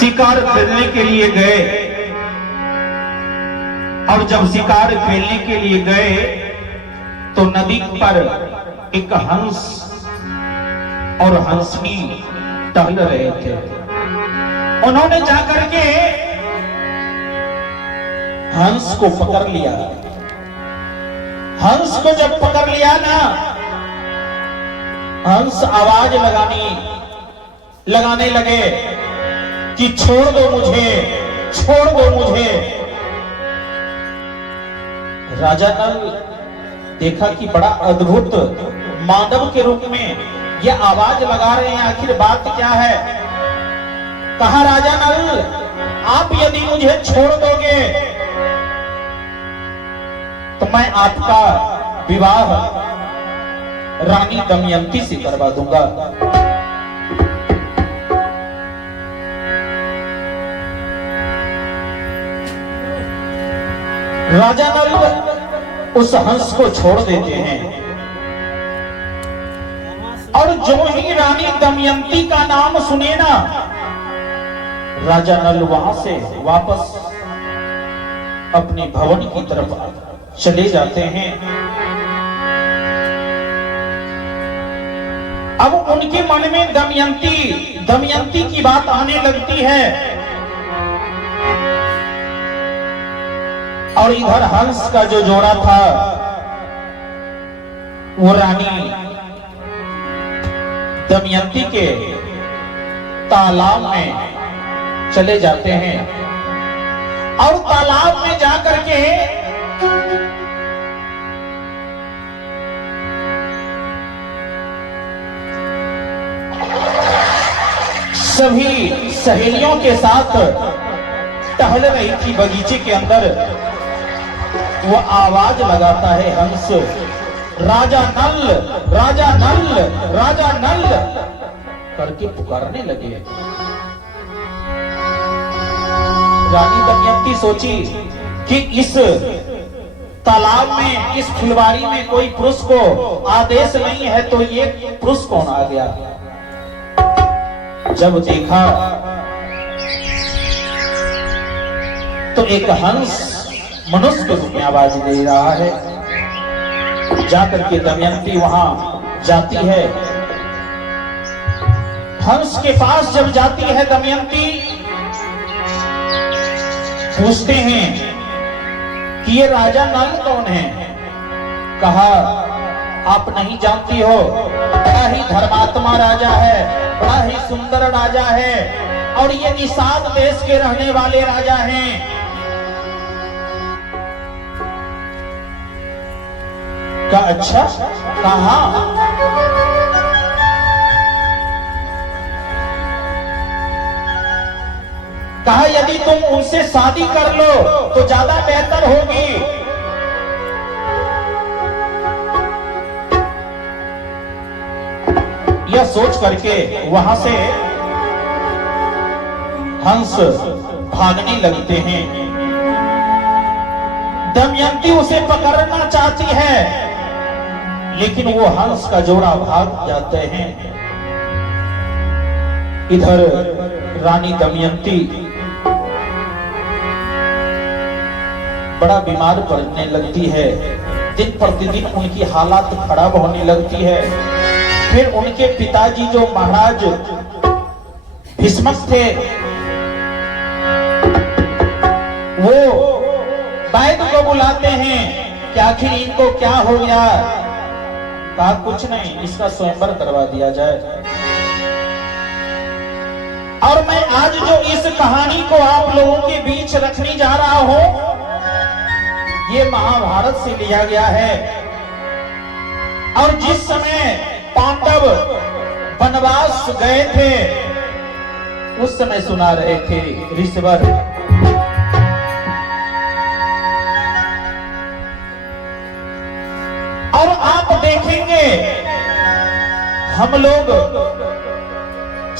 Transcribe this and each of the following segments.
शिकार खेलने के लिए गए और जब शिकार खेलने के लिए गए तो नदी पर एक हंस और हंसनी टहल रहे थे। उन्होंने जाकर के हंस को पकड़ लिया। हंस को जब पकड़ लिया ना, हंस आवाज लगाने लगे कि छोड़ दो मुझे, छोड़ दो मुझे। राजा नल देखा कि बड़ा अद्भुत मानव के रूप में ये आवाज लगा रहे हैं, आखिर बात क्या है। कहा राजा नल, आप यदि मुझे छोड़ दोगे तो मैं आपका विवाह रानी दमयंती से करवा दूंगा। राजा नल उस हंस को छोड़ देते हैं और जो ही रानी दमयंती का नाम सुने ना, राजा नल वहां से वापस अपने भवन की तरफ चले जाते हैं। अब उनके मन में दमयंती की बात आने लगती है और इधर हंस का जो जोड़ा था वो रानी दमयंती के तालाब में चले जाते हैं और तालाब में जाकर के सभी सहेलियों के साथ टहल रही थी बगीचे के अंदर। वो आवाज लगाता है हंस, राजा नल, राजा नल, राजा नल करके पुकारने लगे। रानी दमयंती सोची कि इस तालाब में, इस फुलवारी में कोई पुरुष को आदेश नहीं है तो ये पुरुष कौन आ गया। जब देखा तो एक हंस मनुष्य के रूप में आवाज दे रहा है। जाकर के दमयंती वहां जाती है। हंस के पास जब जाती है दमयंती, पूछते हैं कि ये राजा नल कौन है। कहा, आप नहीं जानती हो, बड़ा ही धर्मात्मा राजा है, बड़ा ही सुंदर राजा है और ये निषाद देश के रहने वाले राजा हैं। का अच्छा, कहा यदि तुम उनसे शादी कर लो तो ज्यादा बेहतर होगी। यह सोच करके वहां से हंस भागने लगते हैं। दमयंती उसे पकड़ना चाहती है लेकिन वो हंस का जोड़ा भाग जाते हैं। इधर रानी दमयंती बड़ा बीमार पड़ने लगती है। दिन प्रतिदिन उनकी हालत खराब होने लगती है। फिर उनके पिताजी जो महाराज भीष्मक थे, वो वैद्य को बुलाते हैं कि आखिर इनको क्या हो गया। कहा, कुछ नहीं, इसका स्वयंवर करवा दिया जाए। और मैं आज जो इस कहानी को आप लोगों के बीच रखने जा रहा हूं, ये महाभारत से लिया गया है। और जिस समय पांडव वनवास गए थे उस समय सुना रहे थे ऋषिवर। और आप देखेंगे हम लोग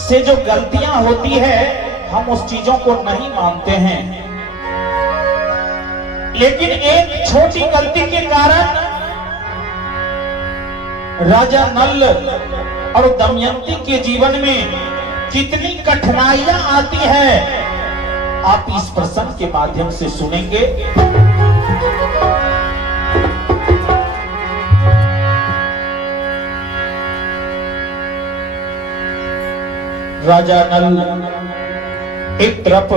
से जो गलतियां होती है हम उस चीजों को नहीं मानते हैं, लेकिन एक छोटी गलती के कारण राजा नल और दमयंती के जीवन में कितनी कठिनाइयां आती है, आप इस प्रसंग के माध्यम से सुनेंगे। राजा नल एक तरफ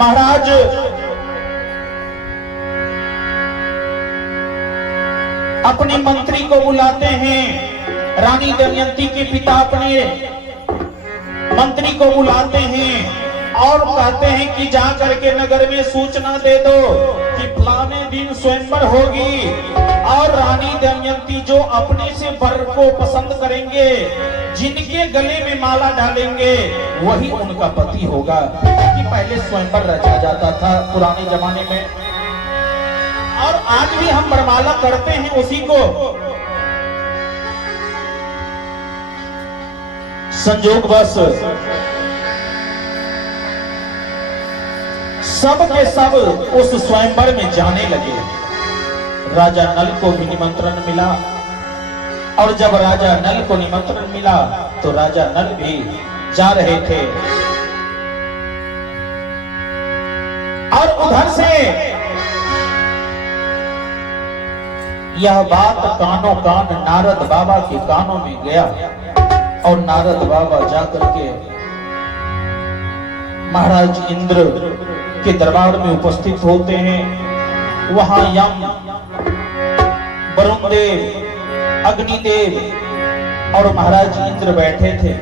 महाराज अपने मंत्री को बुलाते हैं, रानी दमयंती के पिता अपने मंत्री को बुलाते हैं और कहते हैं कि जा करके नगर में सूचना दे दो कि फलाने दिन स्वयंवर होगी और रानी दमयंती जो अपने से वर को पसंद करेंगे, जिनके गले में माला डालेंगे, वही उनका पति होगा। कि पहले स्वयंवर रचा जाता था पुराने जमाने में, और आज भी हम वरमाला करते हैं उसी को। संयोगवश सब के सब उस स्वयंवर में जाने लगे। राजा नल को भी निमंत्रण मिला, और जब राजा नल को निमंत्रण मिला तो राजा नल भी जा रहे थे। और उधर से यह बात कानों कान नारद बाबा के कानों में गया, और नारद बाबा जाकर के महाराज इंद्र के दरबार में उपस्थित होते हैं। वहां यम, वरुण देव, अग्निदेव और महाराज इंद्र बैठे थे।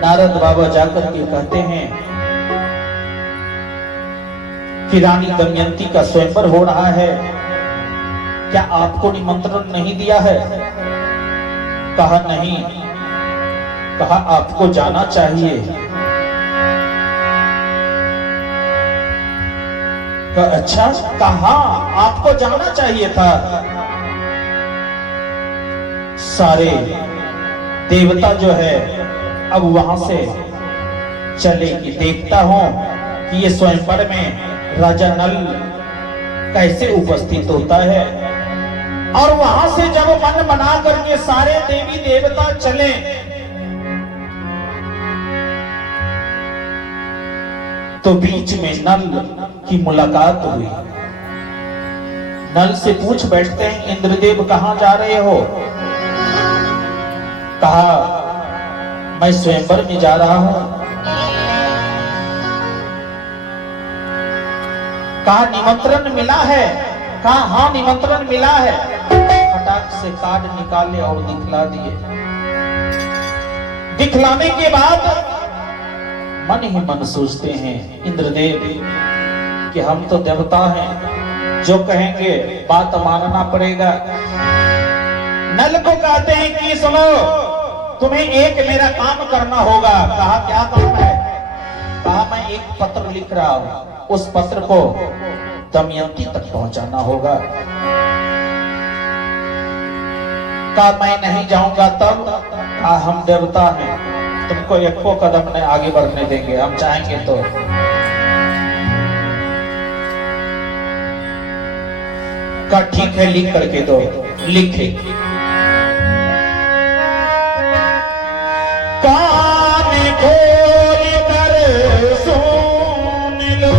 नारद बाबा जाकर के कहते हैं कि रानी दमयंती का स्वयंवर हो रहा है, क्या आपको निमंत्रण नहीं दिया है? कहा नहीं। कहा आपको जाना चाहिए। कहा अच्छा, कहा आपको जाना चाहिए था। सारे देवता जो है अब वहां से चले कि देखता हूं कि ये स्वयंवर में राजा नल कैसे उपस्थित होता है। और वहां से जब मन बना करके सारे देवी देवता चले, तो बीच में नल की मुलाकात हुई। नल से पूछ बैठते हैं, इंद्रदेव कहां जा रहे हो? कहा मैं स्वयंवर में जा रहा हूं। कहा निमंत्रण मिला है? कहा हाँ निमंत्रण मिला है। फटाक से कार्ड निकाले और दिखला दिए। दिखलाने के बाद मन ही मन सोचते हैं इंद्रदेव कि हम तो देवता हैं, जो कहेंगे बात मानना पड़ेगा। नल को कहते हैं कि सुनो, तुम्हें एक मेरा काम करना होगा। कहा क्या काम है? कहा मैं एक पत्र लिख रहा हूं, उस पत्र को दमयंती तक पहुंचाना होगा। कहा मैं नहीं जाऊंगा तब? कहा हम देवता हैं, तुमको एको कदम नहीं आगे बढ़ने देंगे, हम चाहेंगे तो। कहा ठीक है लिख करके दो। लिखे। कान खोल कर सुन लो,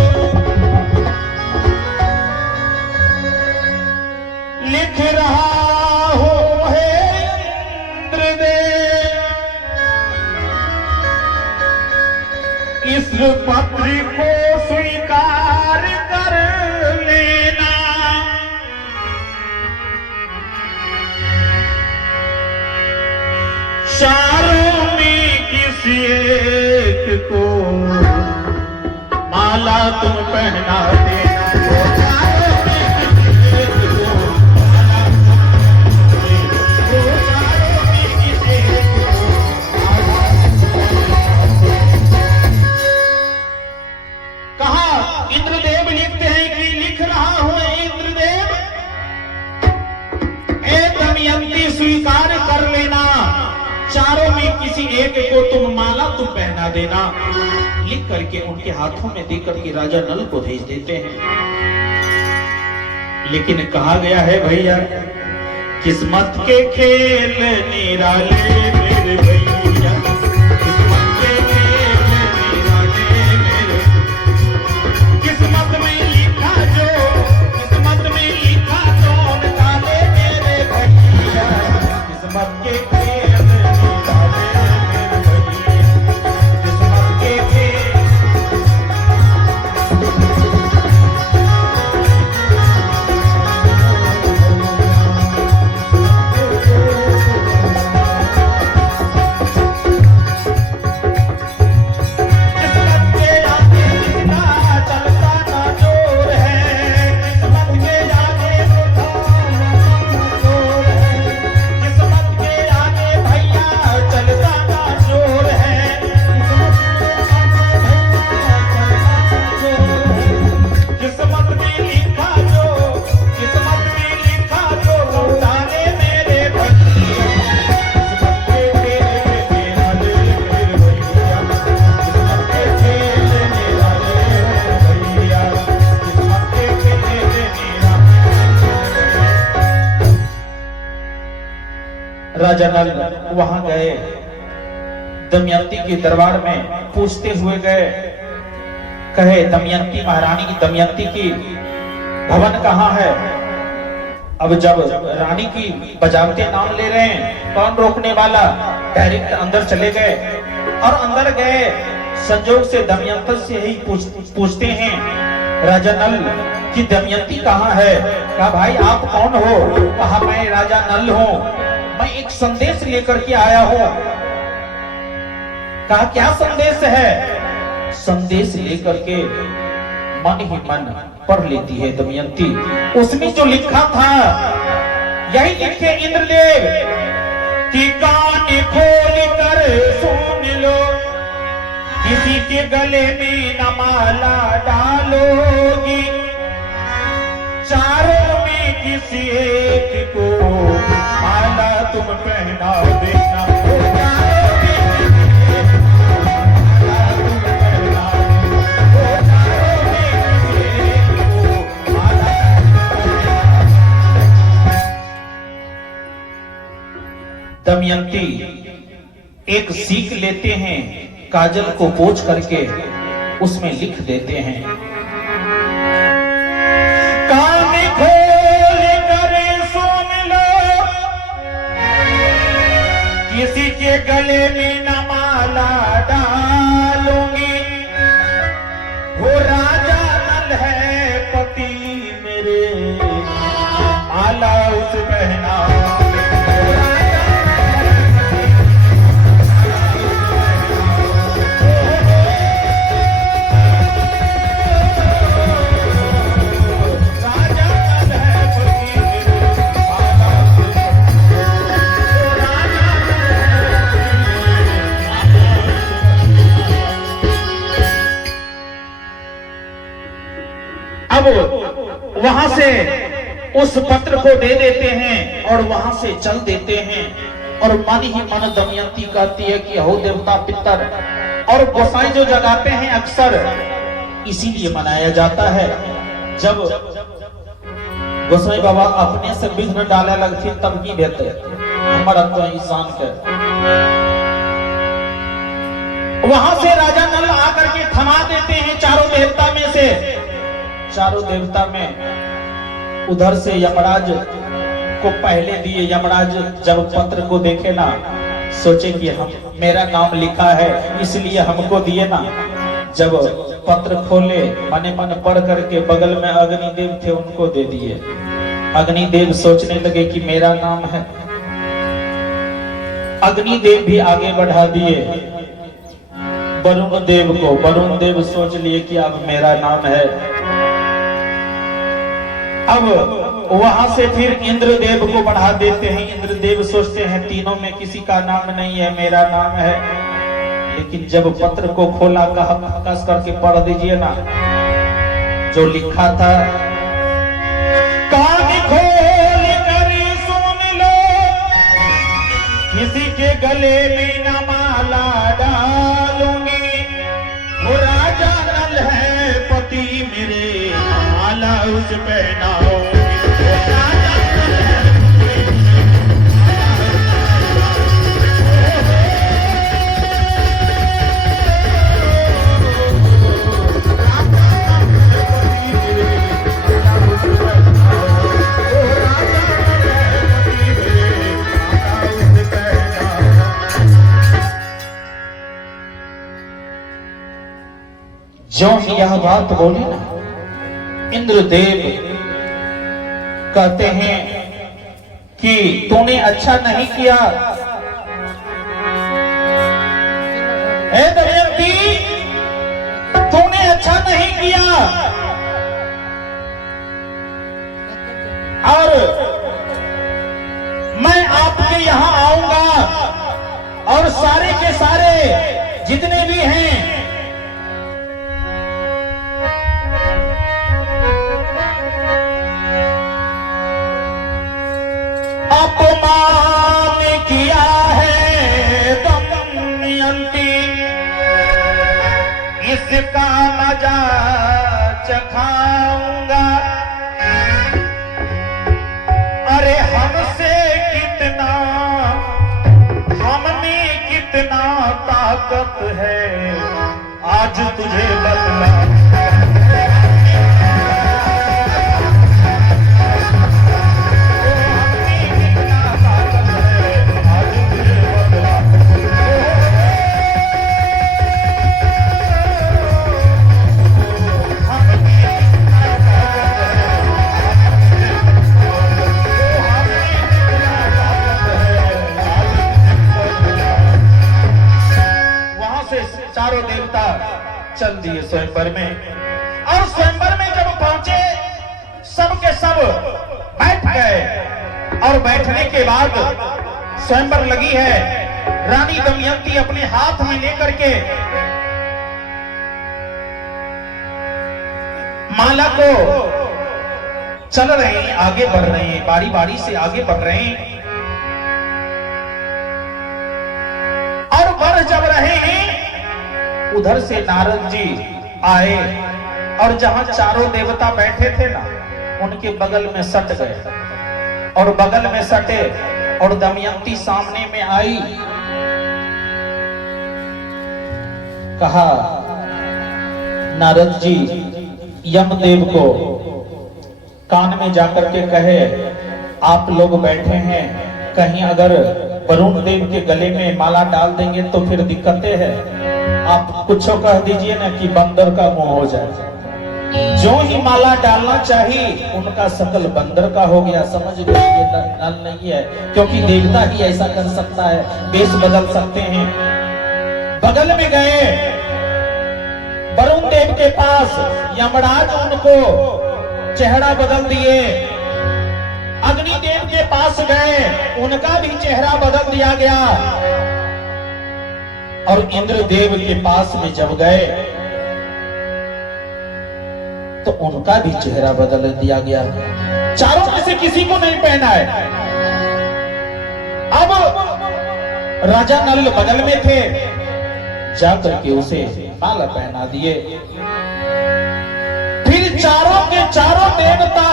लिख रहा हूं हे इंद्रदेव, इस पत्र को स्वीकार कर लेना। चारों में किसी एक को माला तुम पहना देना। इंद्रदेव लिखते हैं कि लिख रहा हूं इंद्रदेव, ए दमयंती स्वीकार कर लेना, चारों में किसी एक को तुम माला तुम पहना देना। लिख करके उनके हाथों में देकर के राजा नल को भेज देते हैं। लेकिन कहा गया है भैया, किस्मत के खेल निराले मेरे भैया, राजा नल वहां गए, दमयंती के दरबार में पूछते हुए गए, कहे दमयंती महारानी की, दमयंती की भवन कहाँ है। अब जब रानी की बजावते नाम ले रहे हैं, कौन रोकने वाला, डायरेक्ट अंदर चले गए। और अंदर गए, संजोग से दमयंती से ही पूछते हैं राजा नल कि दमयंती कहाँ है। कहा भाई आप कौन हो। कहा मैं राजा नल हूँ, मैं एक संदेश लेकर के आया हूँ। कहा क्या संदेश है। संदेश लेकर के मन ही मन पढ़ लेती है दमयंती। उसमें जो लिखा था यही लिखे, इंद्रदेव कि कान खोल कर सुन लो, किसी के गले में न माला डालोगी, चारों में किसी एक को माला तुम पहना देना। दमयंती एक सीख लेते हैं, काजल को पोंछ करके उसमें लिख देते हैं, कान खोल कर सुन लो, किसी के गले में न माला डालूंगी, वो राजा नल है पति मेरे, माला उस पहना। अब वहां से उस पत्र को दे देते हैं और वहां से चल देते हैं। और मन ही मन दमयंती कहती है कि हो देवता पितर, और गोसाई जो जगाते हैं अक्सर इसीलिए मनाया जाता है। जब गोसाई बाबा अपने से विघ्न डाले लगते तब भी देते हमारा तो इंसान के। वहां से राजा नल आकर के थमा देते हैं चारों देवता में से। चारों देवता में उधर से यमराज को पहले दिए। यमराज जब पत्र को देखे ना, सोचे कि हम मेरा नाम लिखा है इसलिए हमको दिए ना। जब पत्र खोले, मने मन पढ़ करके बगल में अग्निदेव थे उनको दे दिए। अग्निदेव सोचने लगे कि मेरा नाम है। अग्निदेव भी आगे बढ़ा दिए वरुण देव को। वरुण देव सोच लिए कि अब मेरा नाम है। अब वहां से फिर इंद्रदेव को बढ़ा देते हैं। इंद्रदेव सोचते हैं तीनों में किसी का नाम नहीं है, मेरा नाम है। लेकिन जब पत्र को खोला, कहा कस करके पढ़ दीजिए ना जो लिखा था, कान खोल कर सुन लो, किसी के गले में न माला डालूंगी, वो राजा नल है पति मेरे, माला उस पहनाओ। जो यह बात बोली ना, इंद्रदेव कहते हैं कि तूने अच्छा नहीं किया। हे दमयंती, तूने अच्छा नहीं किया। और मैं आपके यहां आऊंगा और सारे के सारे जितने भी हैं अपमान किया है दमयंती, इसका मजा चखाऊंगा। अरे हमसे कितना कितना ताकत है आज तुझे बतला। चारों देवता चल दिए स्वयंवर में, और स्वयंवर में जब पहुंचे सब के सब बैठ गए। और बैठने के बाद स्वयंवर लगी है, रानी दमयंती अपने हाथ में लेकर के माला को चल रहे हैं, आगे बढ़ रहे हैं, बारी बारी से आगे बढ़ रहे हैं। और बढ़ जब रहे हैं उधर से नारद जी आए, और जहां चारों देवता बैठे थे ना उनके बगल में सट गए, और बगल में सटे और दमयंती सामने में आई। कहा नारद जी यमदेव को कान में जाकर के कहे आप लोग बैठे हैं, कहीं अगर वरुण देव के गले में माला डाल देंगे तो फिर दिक्कतें हैं, आप कुछ कह दीजिए ना कि बंदर का मुंह हो जाए। जो ही माला डालना चाहिए उनका शकल बंदर का हो गया। समझ गए ये नल नहीं है, क्योंकि देवता ही ऐसा कर सकता है, वेश बदल सकते हैं। बगल में गए वरुण देव के पास, यमराज उनको चेहरा बदल दिए। अग्निदेव के पास गए, उनका भी चेहरा बदल दिया गया। और इंद्रदेव के पास में जब गए तो उनका भी चेहरा बदल दिया गया। चारों में से किसी को नहीं पहना है। अब राजा नल बगल में थे, जाकर के उसे माला पहना दिए। फिर चारों के चारों देवता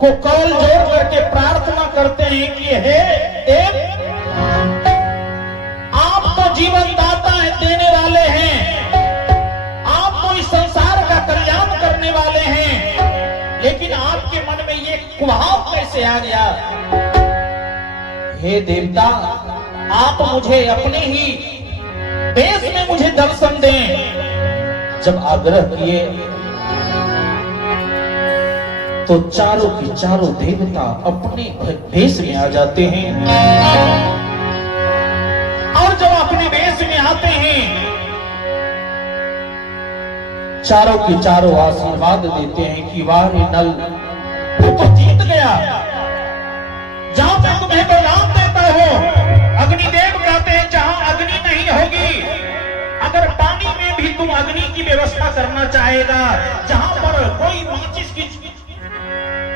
को कौल जोड़ करके प्रार्थना करते हैं कि हे देव, आप तो जीवन दाता है, देने वाले हैं, आप तो इस संसार का कल्याण करने वाले हैं, लेकिन आपके मन में ये कुभाव कैसे आ गया? हे देवता, आप मुझे अपने ही देश में मुझे दर्शन दें। जब आग्रह किए तो चारों के चारों देवता अपने देश में आ जाते हैं। और जब अपने देश में आते हैं, चारों के चारों आशीर्वाद देते हैं कि वाह रे नल, तू तो जीत गया। जहां मैं तुम्हें वरदान देता हूं, अग्निदेव कहते हैं जहां अग्नि नहीं होगी, अगर पानी में भी तुम अग्नि की व्यवस्था करना चाहेगा, जहां पर कोई माचिस की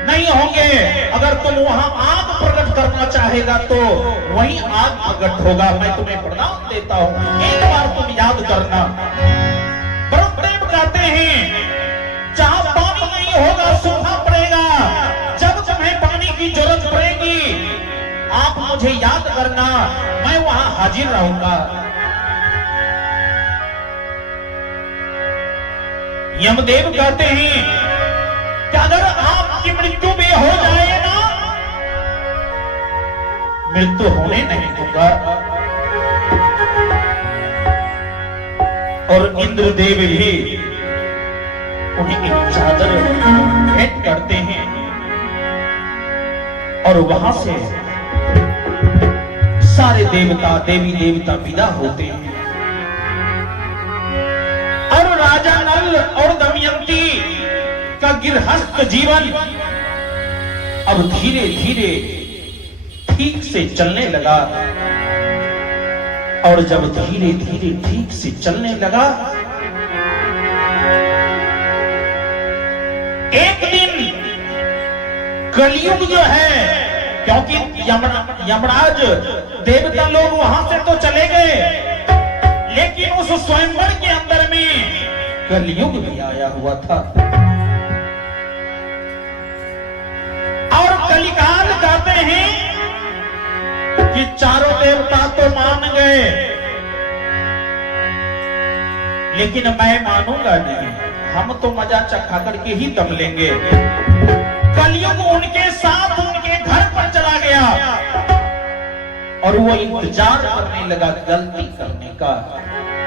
नहीं होंगे, अगर तुम वहां आग प्रकट करना चाहेगा तो वहीं आग प्रकट होगा। मैं तुम्हें वरदान देता हूं, एक बार तुम याद करना। ब्रह्मदेव कहते हैं जहां पानी नहीं होगा, सूखा पड़ेगा, जब तुम्हें पानी की जरूरत पड़ेगी आप मुझे याद करना, मैं वहां हाजिर रहूंगा। यमदेव कहते हैं कि अगर आपकी मृत्यु भी हो जाए ना, मृत्यु होने नहीं दूंगा। और इंद्रदेव भी उन्हें एक चादर भेंट करते हैं, और वहां से सारे देवता देवी देवता विदा होते हैं। और राजा नल और दमयंती का गृहस्थ जीवन अब धीरे धीरे ठीक से चलने लगा। और जब धीरे धीरे ठीक से चलने लगा, एक दिन कलयुग जो है, क्योंकि यमराज देवता लोग वहां से तो चले गए, लेकिन उस स्वयंवर के अंदर में कलयुग भी आया हुआ था। और कलिकाल कहते हैं कि चारों देवता तो मान गए, लेकिन मैं मानूंगा नहीं, हम तो मजा चखा करके ही दम लेंगे। कलयुग उनके साथ उनके घर पर चला गया और वो इंतजार करने लगा गलती करने का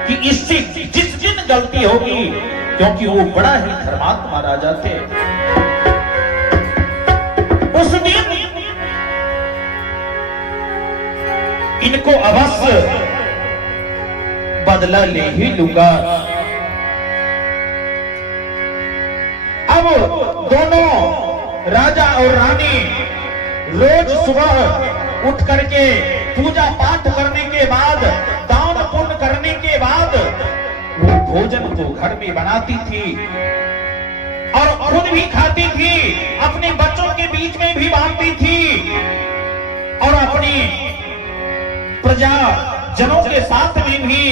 कि इससे जिस दिन गलती होगी, क्योंकि वो बड़ा ही धर्मात्मा राजा थे, उस दिन इनको अवश्य बदला ले ही लूंगा। अब दोनों राजा और रानी रोज सुबह उठ करके पूजा पाठ करने के बाद, दान पुण्य करने के बाद वो भोजन को घर में बनाती थी और खुद भी खाती थी, अपने बच्चों के बीच में भी बांटती थी और अपनी प्रजा जनों के साथ में भी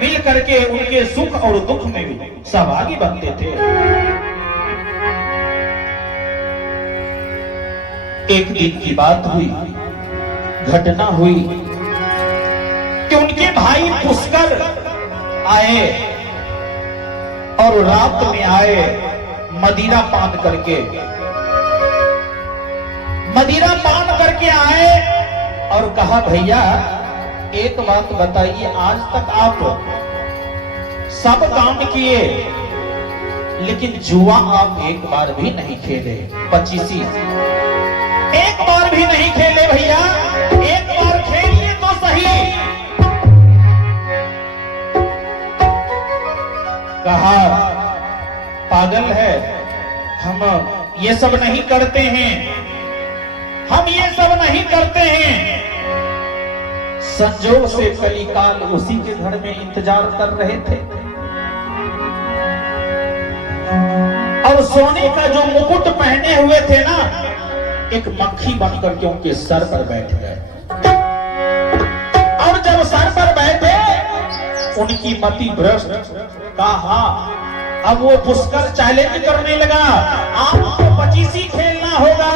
मिल करके उनके सुख और दुख में भी सहभागी बनते थे। एक दिन की बात हुई, घटना हुई कि उनके भाई पुष्कर आए और रात में आए मदिरा पान करके आए और कहा, भैया एक बात बताइए, आज तक आप सब काम किए लेकिन जुआ आप एक बार भी नहीं खेले, पचीसी एक बार भी नहीं खेले भैया, एक बार खेलिए तो सही। कहा, पागल है, हम ये सब नहीं करते हैं, हम ये सब नहीं करते हैं। संजोग से कलिकाल उसी के घर में इंतजार कर रहे थे और सोने का जो मुकुट पहने हुए थे ना, एक मक्खी बनकर के उनके सर पर बैठ गए और जब सर पर बैठे उनकी मति भ्रष्ट। कहा, अब वो पुष्कर चैलेंज करने लगा, आपको पचीसी खेलना होगा,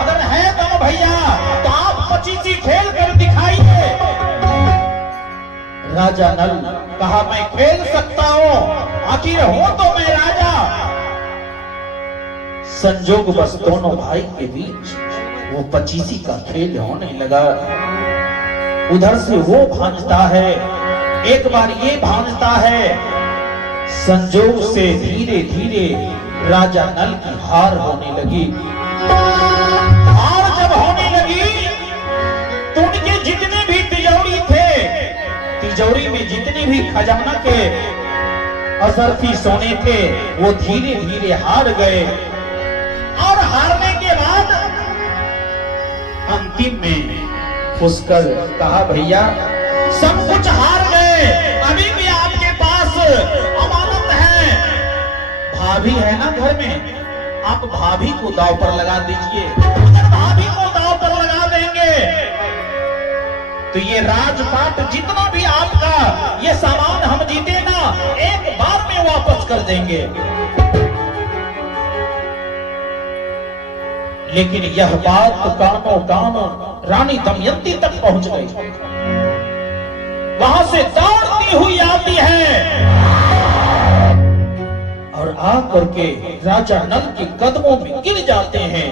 अगर है दम भैया तो आप पचीसी खेल कर दिखाइए। राजा नल कहा, मैं खेल सकता हूं, आखिर हूं तो मैं राजा। संजोग बस दोनों भाई के बीच वो पचीसी का खेल होने लगा। उधर से वो भांजता है, एक बार ये भांजता है। संजोग से धीरे धीरे राजा नल की हार होने लगी। हार जब होने लगी तो उनके जितने भी तिजोरी थे, तिजोरी में जितने भी खजाना के असरफी सोने थे, वो धीरे धीरे हार गए और हारने के बाद अंतिम में पुष्कर कहा, भैया सब कुछ हार गए, अभी भी आपके पास अमानत है, भाभी है ना घर में, आप भाभी को दांव पर लगा दीजिए। अगर भाभी को दांव पर लगा देंगे तो ये राजपाट जितना भी आपका ये सामान हम जीते ना, एक बार में वापस कर देंगे। लेकिन यह बात कानों कानों रानी दमयंती तक पहुंच गई। वहां से दौड़ती हुई आती है और आकर के राजा नल के कदमों में गिर जाते हैं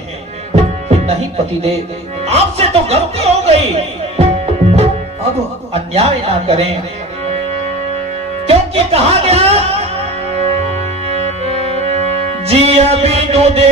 कि नहीं पतिदेव, आपसे तो गलती हो गई, अब अन्याय ना करें, क्योंकि कहा गया जिया बिनु दे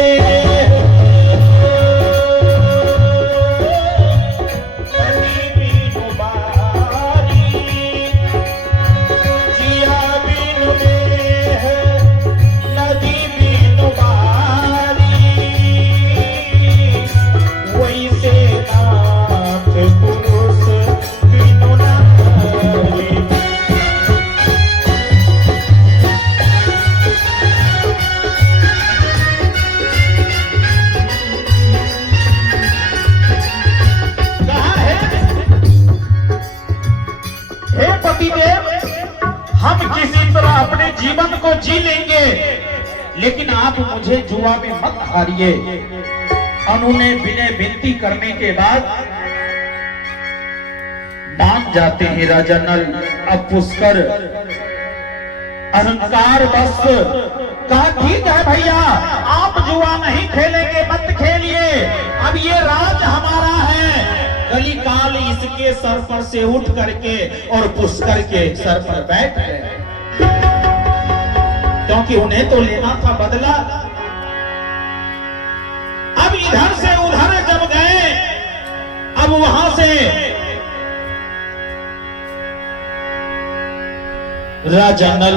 जीवन को जी लेंगे, लेकिन आप मुझे जुआ में मत हारिए। उन्होंने विनय विनती करने के बाद मान जाते हैं राजा नल। अब पुष्कर अहंकार बस कहा ठीक है भैया, आप जुआ नहीं खेलेंगे, मत खेलिए, अब ये राज हमारा है। कली काल इसके सर पर से उठ करके और पुष्कर के सर पर बैठ गए, क्योंकि उन्हें तो लेना था बदला। अब इधर से उधर जब गए, अब वहां से राजा नल